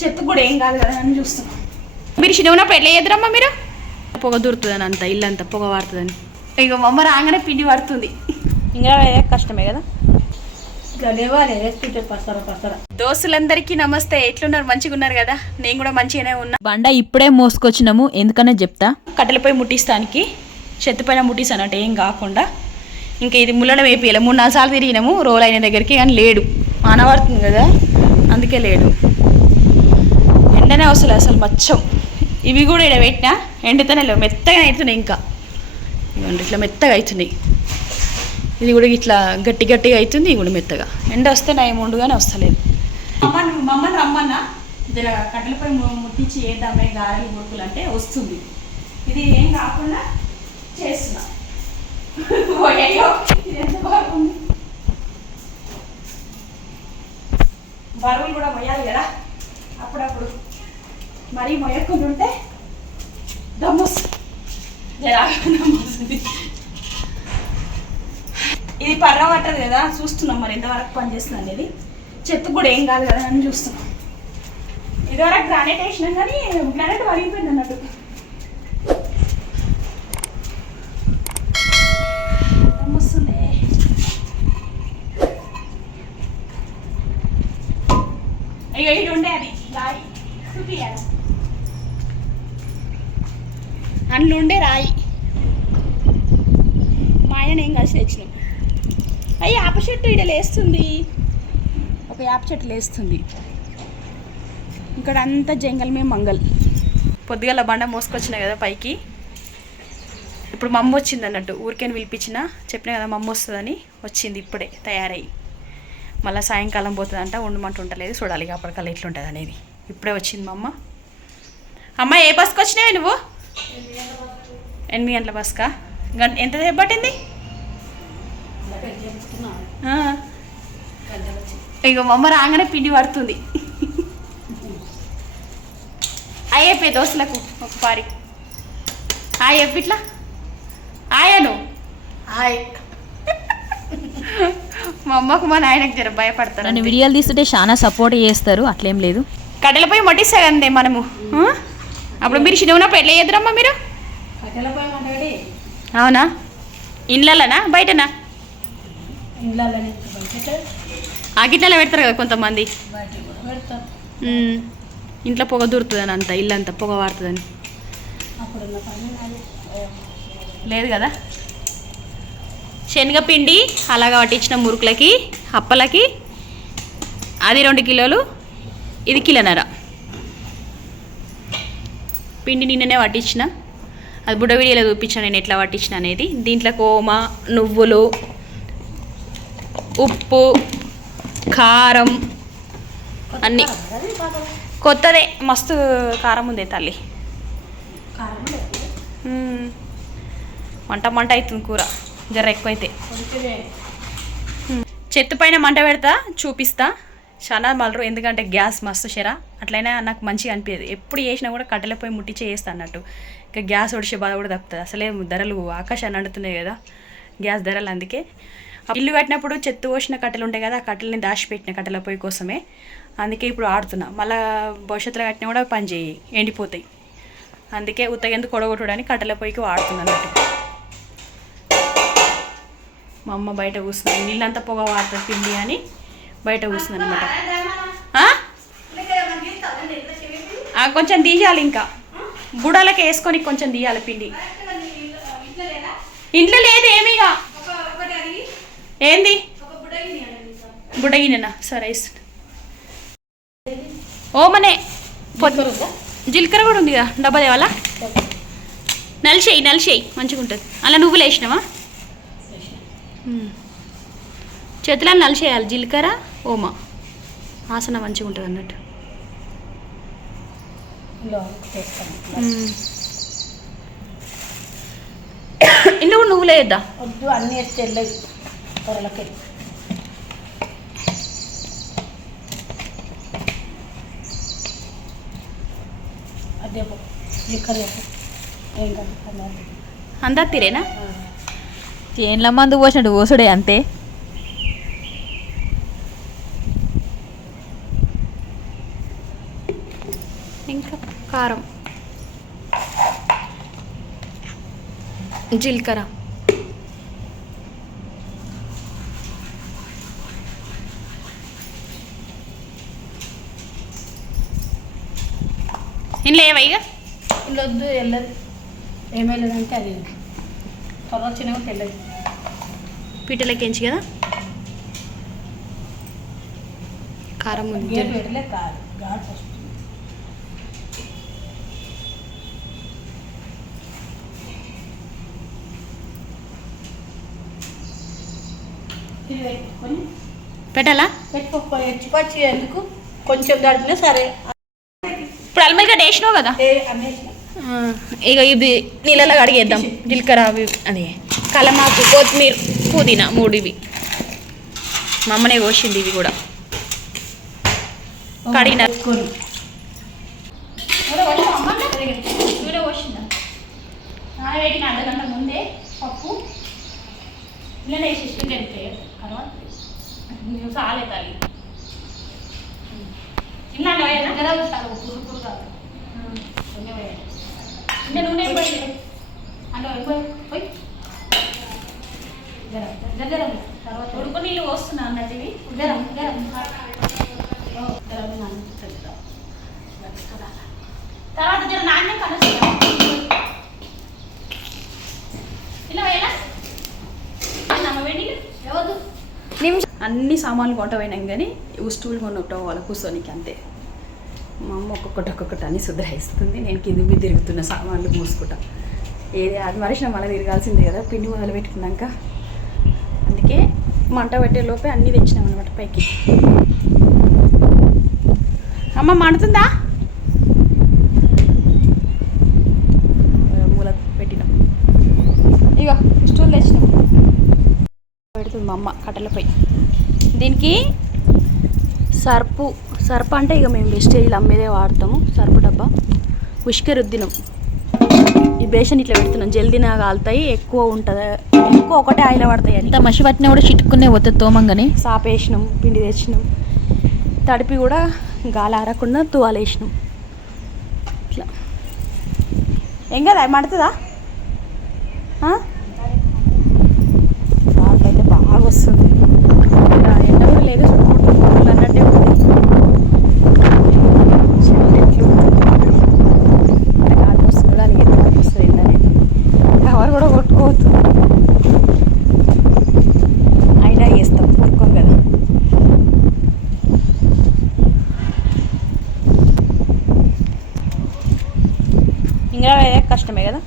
చెత్త కూడా ఏం కాదు కదా అని చూస్తున్నాం. మీరు చిన్న ఉన్నప్పుడు ఎట్లా చేద్దరమ్మా మీరు? పొగ దూరుతుందని అంత ఇల్లంతా పొగ వాడుతుందని. ఇక మా అమ్మ రాగానే పిండి పడుతుంది. ఇంకా కష్టమే కదా. దోస్తులందరికీ నమస్తే. ఎట్లున్నారు? మంచిగా ఉన్నారు కదా? నేను కూడా మంచిగానే ఉన్నా. బండ ఇప్పుడే మోసుకొచ్చినాము, ఎందుకనే చెప్తా. కట్టెలపై ముట్టిస్తానికి చెత్త పైన ముట్టిస్తానంటే ఏం కాకుండా. ఇంకా ఇది ముళ్ళడం వేపియాలి. 3-4 సార్లు తిరిగినాము రోల్ అయిన దగ్గరికి, కానీ లేడు. ఆనబడుతుంది కదా, అందుకే లేడు. ఎండనే వస్తుంది అసలు మచ్చం. ఇవి కూడా ఇక్కడ పెట్టినా ఎండితేనే లేవు, మెత్తగా అవుతున్నాయి. ఇంకా ఇవ్వండి ఇట్లా మెత్తగా అవుతున్నాయి. ఇది కూడా ఇట్లా గట్టి గట్టిగా అవుతుంది. ఇది కూడా మెత్తగా. ఎండ వస్తే నా ఏముండుగానే వస్తలేదు. మమ్మల్ని రమ్మన్నా జర కట్టెలపై ముట్టించి వేద్దామే గారెలు మురుకులు అంటే వస్తుంది. ఇది ఏం కాకుండా చేస్తున్నా. అయ్యో ఇది ఎంత బాగుంది. బరువులు కూడా మొయ్యాలి కదా అప్పుడప్పుడు. మరీ మొయ్యకుండా ఉంటే దమ్మొస్తుంది. ఇది పర్ర పట్టదు కదా, చూస్తున్నాం మరి ఎంతవరకు పనిచేస్తుంది అనేది. చెత్త కూడా ఏం కాదు కదా అని చూస్తున్నాం. ఇదివరకు గ్రానైట్ వేసినాం కానీ గ్రానైట్ వరిగిపోయింది అన్నట్టు. వస్తుంది. అయ్యో ఇది ఉండే అది రాయి చూపియాలి. అందులో ఉండే రాయి మా ఆయన ఏం కలిసి తెచ్చినాం. అయ్యి యాప చెట్టు ఇక్కడ లేస్తుంది. ఒక యాప చెట్టు లేస్తుంది. ఇక్కడ అంతా జంగల్ మేము మంగల్. పొద్దుగల బండ మోసుకొచ్చినా కదా పైకి. ఇప్పుడు మమ్మ వచ్చింది అన్నట్టు. ఊరికేని పిలిపించిన, చెప్పినా కదా మమ్మ వస్తుందని. వచ్చింది ఇప్పుడే తయారయ్యి. మళ్ళీ సాయంకాలం పోతుందంట. ఉండమంటూ ఉండలేదు, చూడాలి అప్పటికల్లా ఎట్లుంటుంది అనేది. ఇప్పుడే వచ్చింది మా అమ్మ. అమ్మ ఏ బస్కి వచ్చినావే నువ్వు? 8 గంటల బస్కా? ఎంతసేపు పట్టింది? ఇక మా అమ్మ రాగానే పిండి పడుతుంది. అయ్యే దోస్తులకు ఒక పారి హాయ్ చెప్పి ఇట్లా ఆయను హాయ్. మా అమ్మకు మా నాయనకు జర భయపడతారు. నన్ను వీడియోలు తీస్తుంటే చాలా సపోర్ట్ చేస్తారు, అట్లేం లేదు. కట్టెలపై మట్టిస్తా కదండి మనము. అప్పుడు మీరు చిన్న ఉన్నప్పుడు ఎట్లా చేద్దరమ్మా మీరు? అవునా? ఇండ్లలోనా బయటనా? ఆ గిట్లలో పెడతారు కదా కొంతమంది. ఇంట్లో పొగ దూరుతుందని అంత ఇల్లంతా పొగ వాడుతుందని. లేదు కదా. శనగపిండి అలాగా పట్టించిన మురుకులకి అప్పలకి అది 2 కిలోలు, ఇది 1.5 కిలో పిండి నిన్ననే పట్టించిన. అది బుడ్డ వీడియోలో చూపించాను నేను ఎట్లా పట్టించిన అనేది. దీంట్లో కోమ, నువ్వులు, ఉప్పు, కారం అన్నీ కొత్తదే. మస్తు కారం ఉంది తల్లి. మంట మంట అవుతుంది కూర జర ఎక్కువైతే. చెత్త పైన మంట పెడతా చూపిస్తా. చాలా మలరు, ఎందుకంటే గ్యాస్ మస్తు షెరా. అట్లయినా నాకు మంచిగా అనిపించదు. ఎప్పుడు చేసినా కూడా కట్టెలపై ముట్టించే చేస్తా అన్నట్టు. ఇంకా గ్యాస్ ఒడిచే బాధ కూడా తప్పుతుంది. అసలే ధరలు ఆకాశాన్ని అంటున్నాయి కదా గ్యాస్ ధరలు. అందుకే ఇల్లు కట్టినప్పుడు చెత్త పోసిన కట్టెలు ఉంటాయి కదా, ఆ కట్టెలని దాచిపెట్టిన కట్టెల పొయ్యి కోసమే. అందుకే ఇప్పుడు ఆడుతున్నా. మళ్ళీ భవిష్యత్తులో కట్టినా కూడా పని చేయి, ఎండిపోతాయి. అందుకే ఉత్తగెందుకు కొడగొట్టడానికి కట్టెల పొయ్యికి వాడుతున్నా అన్నట్టు. మా అమ్మ బయట కూర్చుంది. నీళ్ళంతా పొగ వాడుతుంది పిండి అని బయట కూర్చుంది అనమాట. కొంచెం తీయాలి, ఇంకా బుడలకి వేసుకొని కొంచెం తీయాలి పిండి. ఇంట్లో లేదు ఏమీగా. ఏంది బుడగినా? సరే ఇస్తుంది. ఓమనే జీలకర్ర కూడా ఉంది కదా, డబ్బా దేవాలా? నలిసేయి మంచిగా ఉంటుంది. అలా నువ్వులు వేసినావా? చేతులను నలిసేయాలి. జీలకర్ర ఓమా ఆసన మంచిగా ఉంటుంది అన్నట్టు. ఇంట్లో కూడా నువ్వులు వేయద్దా? వద్దు, అన్నీ వేస్తే వెళ్ళదు త్వరలకి. అదే అంతా తీరేనా? చేన్ల మందు పోసినట్టు పోసుడే అంతే. ఇంకా కారం, జీలకర్ర, ఇంట్లో ఏవయ్యా ఇల్లు వద్దు వెళ్ళదు, ఏమేలేదంటే అది త్వరగా వచ్చినా వెళ్ళదు. పీటలెక్కించి కదా కారం ఉంది. గేట్ పెట్టలే కాదు, ఘాట్ వస్తుంది. ఇది పెట్టుకొని పెట్టాలా? పెట్టుకోకపోయి ఎచ్చుకొచ్చి ఎందుకు కొంచెం గడిపినా సరే. ఇప్పుడు అల్మల్గడ్డ వేసినావు కదా, అన్నేసిన ఇక ఇది నీళ్ళలో కడిగేద్దాం. జీలకర్ర అవి అది కలమాకు, కొత్తిమీర, పుదీనా 3 ఇవి మా అమ్మనే కోసింది. ఇవి కూడా కడిగిన నానబెట్టిన అర్ధగంట ముందే పప్పు ఇలా వేసేసి తర్వాత సాలే తల్లి ఇలా పురుగు కాదు. నూనె పోయి జరం తర్వాత ఉడుకు నీళ్ళు పోస్తున్నా అన్నట్టు ఇవి జరం జరం తర్వాత జర నాణ్యం కనొచ్చు ఇలా వేయాలా ఎవరు అన్ని సామాన్లు కొంటపోయినాం కానీ స్టూల్ కొనుక్కోవడం వాళ్ళ కూర్చోనికి అంతే. మా అమ్మ ఒక్కొక్కటి అన్ని శుద్ధ్రహిస్తుంది. నేను కింద మీద తిరుగుతున్న సామాన్లు మూసుకుంటా. ఏది అది మనిషిన మళ్ళీ తిరగాల్సిందే కదా, పిండి మొదలు పెట్టుకున్నాక. అందుకే మంట పెట్టే లోపే అన్నీ తెచ్చినాం అనమాట పైకి. అమ్మ మండుతుందా? మూల పెట్టినాం. ఇక స్టూల్ తెచ్చినాం, పెడుతుంది మా అమ్మ కట్టెలపై. దీనికి సర్పు అంటే ఇక మేము వెస్టేజ్లో అమ్మేదే వాడతాము. సర్పు డబ్బా ఉష్క రుద్దినం. ఈ బేషన్ ఇట్లా పెడుతున్నాం, జల్దీనా కాలుతాయి, ఎక్కువ ఉంటుంది, ఎక్కువ ఒకటే ఆయిల్ పడతాయి అని. ఇంత మసి పట్టినా కూడా చిట్టుకునే పోతుంది తోమంగానే. సాపు వేసినాం, పిండి తెచ్చినాం, తడిపి కూడా గాలి ఆరకుండా తువాలు వేసినాం. ఇట్లా ఏం కదా మడుతుందా? గాలి అయితే బాగా వస్తుంది. ఎండ కూడా లేదు, చుట్టుముట్టు అన్నట్టే ఉంది. గాలి వస్తుంది, అది ఎంత వస్తుంది ఎండనే. కవర్ కూడా కొట్టుకోవద్దు, అయినా వేస్తాం, ఊరుకోం కదా. ఇంకా వేరే కష్టమే కదా.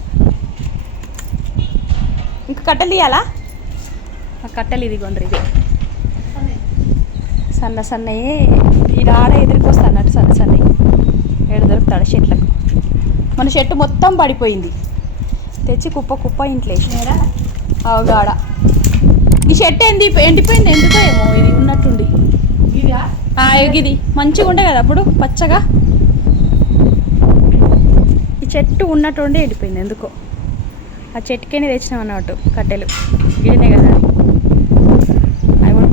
ఇంకా కట్టెలు తీయాలా? ఆ కట్టెలు ఇదిగోండ్రి, ఇది సన్నయ్యే ఇది ఆడ ఎదురుకొస్తా అన్నట్టు. సన్నయ్య ఏడు దొరుకుతాడు చెట్లకు. మన చెట్టు మొత్తం పడిపోయింది, తెచ్చి కుప్ప ఇంట్లో వేసినారా అవగాడ. ఈ చెట్టు ఎండిపోయింది ఎందుకో ఏమో, ఇది ఉన్నట్టుండి. ఇది మంచిగా ఉండే కదా అప్పుడు పచ్చగా. ఈ చెట్టు ఉన్నట్టుండి ఎండిపోయింది ఎందుకో. ఆ చెట్టుకేనే తెచ్చినాం అన్నట్టు కట్టెలు, గిడినే కదా. అవి కూడా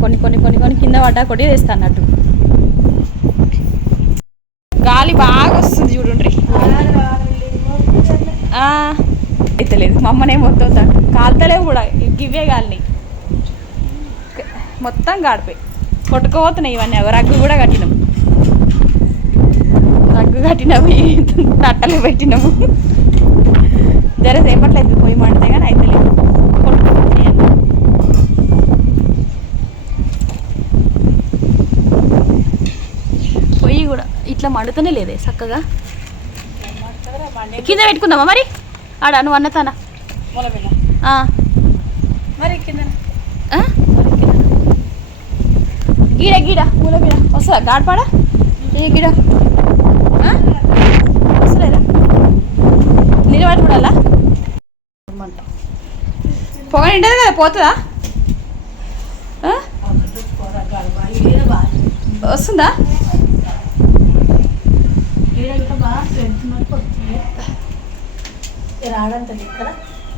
కొన్ని కింద పడ్డా కొట్టి తెస్తా అన్నట్టు. గాలి బాగా వస్తుంది చూడండి. అయితే లేదు మా అమ్మనే మొత్తం కాలుతలేవు కూడా, గివ్వే గాలిని మొత్తం గాడిపోయి కొట్టుకోపోతున్నాయి ఇవన్నీ. రగ్గు కూడా కట్టినాం, తట్టలు పెట్టినాము. జర సేపట్లేదు పొయ్యి మండితే కానీ అయితే లేదు, కొట్టుకోపోతున్నాయి అన్న. పొయ్యి కూడా ఇట్లా మండుతూనే లేదే చక్కగా. కింద పెట్టుకుందామా మరి? ఆడ నువ్వు అన్నతానా మరి కింద గీడ పూల గీడ వస్తుందా? గాడపాడా ఏ గీడ వస్తలేదా? నీళ్ళు పట్టుకోవాలా? పొగ నిండదు కదా, పోతుందా? వస్తుందా?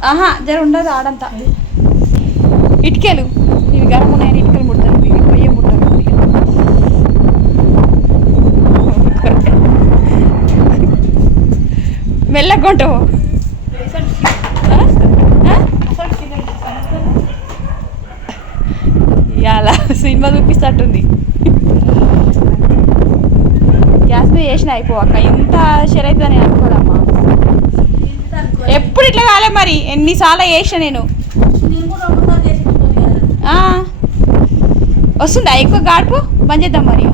ఆహా జర ఉండదు ఆడంతా. ఇటుకలు ఇవి గరం ఉన్నాయని ఇటుకలు ముడతాను, ఇవి పొయ్యి ముట్టాను. మెల్లగొంటావు ఇలా సినిమా చూపిస్తట్టుంది. గ్యాస్ మీద చేసిన అయిపోవాక ఇంత షరైతే నేను అనుకోదమ్మా. ఎప్పుడు ఇట్లా కాలే మరి ఎన్నిసార్లు చేసిన నేను. వస్తుందా ఎక్కువ గాడుపు? బంద్ చేద్దాం మరి.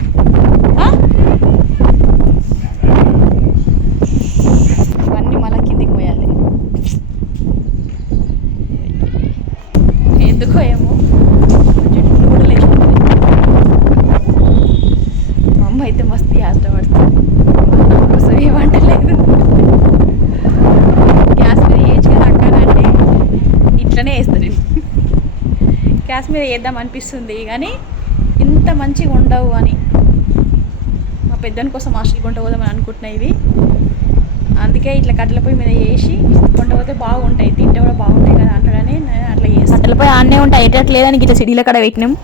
ఇవన్నీ మళ్ళీ కిందికి పోయాలి. ఎందుకో ఏమో జుట్టు కూడా లేచిపోతుంది. మా అమ్మ అయితే మస్తు ఆశపడుతుంది. నాకోసం ఏమంటలేదు. గ్యాస్ మీద వేయచ్చుగా అక్కానంటే ఇట్లనే వేస్తుంది. గ్యాస్ మీద వేద్దాం అనిపిస్తుంది కానీ ఇంత మంచిగా ఉండవు అని మా పెద్దని కోసం హాస్టల్ కొంట పోదామని అనుకుంటున్నా. ఇవి అందుకే ఇట్లా కట్టెల పొయ్యి మీద వేసి కొంట పోతే బాగుంటాయి, తింటే కూడా బాగుంటాయి కదా అంటాడని నేను అట్లా చేస్తాను. కట్టెల పొయ్యి ఆడనే ఉంటాయి, ఎట్టట్లేదని ఇట్లా సిడీల కడ పెట్టినాం.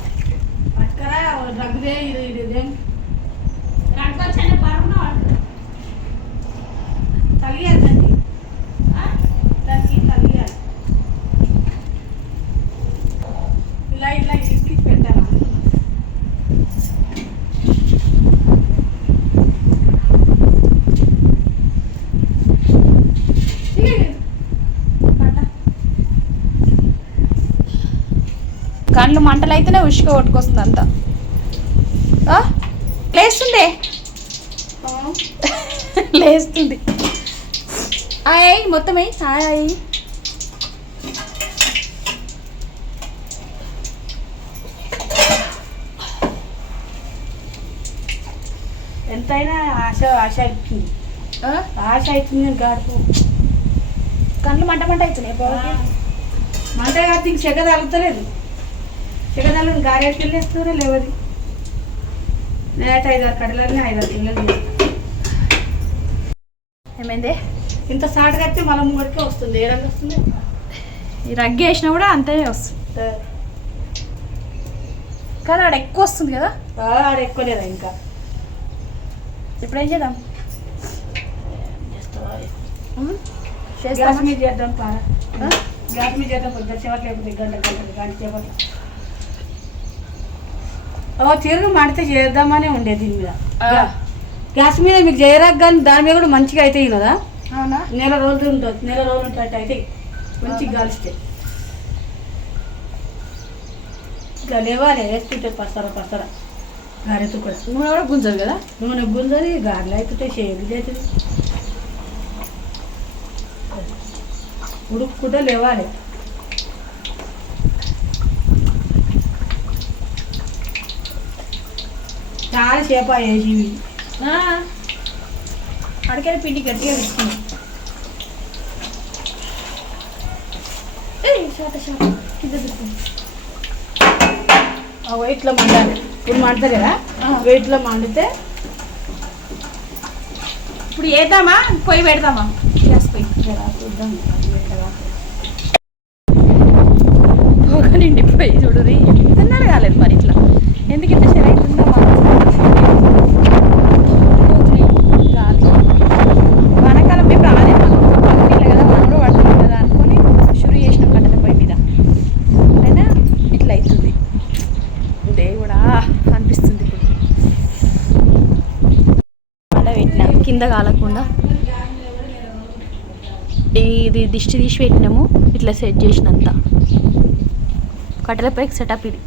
కళ్ళు మంటలు అయితేనే ఉష్క కొట్టుకొస్తుంది అంతా. లేస్తుందే లేస్తుంది. అయ్యి మొత్తం అయ్యి హాయ్. ఎంతైనా ఆశ అవుతుంది, ఆశ అవుతుంది. గాడుపు కళ్ళు మంట అవుతున్నాయి. మంట కాదు ఇంక చెగ తగ్గుతలేదు. చెగదాలు గారెట్కి వెళ్ళేస్తారో లేవది. నేట 5-6 కడలన్నీ 5-6 పిల్లలు. ఏమైంది? ఇంత సాటు కడితే మళ్ళీ ముంగడికే వస్తుంది. ఏ రంగు వస్తుంది? ఈ రగ్గి వేసినా కూడా అంతే వస్తుంది కానీ ఆడ ఎక్కువ వస్తుంది కదా. ఆడ ఎక్కువ లేదా ఇంకా. ఇప్పుడు ఏం చేద్దాం? గ్యాస్ మీద చేద్దాం. గ్యాస్ మీద చేద్దాం. పొద్దు చేపట్లు లేకపోతే గంట చేపట్లు తిరుగు మడితే చేద్దామనే ఉండేది. దీని మీద గ్యాస్ మీద మీకు చేయరాక కానీ దాని మీద కూడా మంచిగా అవుతాయి కదా. అవునా? నెల రోజులు ఉంటుంది, నెల రోజులు ఉంటుంది అవుతాయి మంచిగా కాలిస్తే. ఇట్లా లేవాలి వేస్తుంటే పసర గారెతో కూడా. నూనె కూడా గుంజదు కదా. నూనె గుంజది గారెలు అవుతుంటాయి, షేగులు అవుతుంది. ఉడుక్కుంటే లేవాలి. చాలా సేపు వేసి అడికెళ్ళి పిండి గట్టిగా తీసుకున్నాం. వెయిట్లో మండాలి. ఇప్పుడు మండతారు కదా, వెయిట్లో మండితే ఇప్పుడు వేద్దామా పొయ్యి పెడదామా? గ్యాస్ పొయ్యి చూద్దాం. పొగ నిండిపోయి చూడు తిన్నారు కాలేదు మరి. ఇట్లా ఎందుకు ఇంత షెర్ అవుతుందా? గాలి వానాకాలం మేము రాలే పంపిలే కదా, మనం కూడా పడుతుంది కదా అనుకొని షురు చేసినాం కట్టెల పొయ్యి మీద. అయినా ఇట్లా అవుతుంది. దేవుడా అనిపిస్తుంది. ఇప్పుడు పెట్టినా కింద కాలకుండా ఇది దిష్టి తీసి పెట్టినాము. ఇట్లా సెట్ చేసినంత కట్టెల పొయ్యికి సెటప్ ఇది.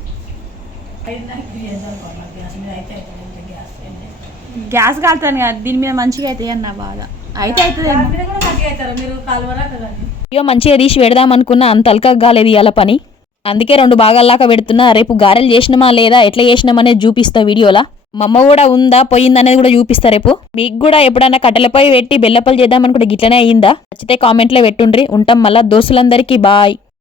గ్యాస్ కాలుతుంది కదా, దీని మీద మంచిగా అవుతాయి అన్న బాగా అయితే అవుతుంది. అయ్యో మంచిగా తీసి పెడదాం అనుకున్నా, అంత అల్కా కాలేదు ఇవాళ పని. అందుకే 2 భాగాల్లాగా పెడుతున్నా. రేపు గారెలు చేసినామా లేదా ఎట్లా చేసినామనేది చూపిస్తా వీడియోలా. మా అమ్మ కూడా ఉందా పోయిందనేది కూడా చూపిస్తా రేపు. మీకు కూడా ఎప్పుడైనా కట్టెలపై పెట్టి బెల్లపల్లి చేద్దాం అనుకుంటే గిట్లనే అయ్యిందా? నచ్చితే కామెంట్లో పెట్టుండ్రి. ఉంటాం మళ్ళా. దోస్తులందరికీ బాయ్.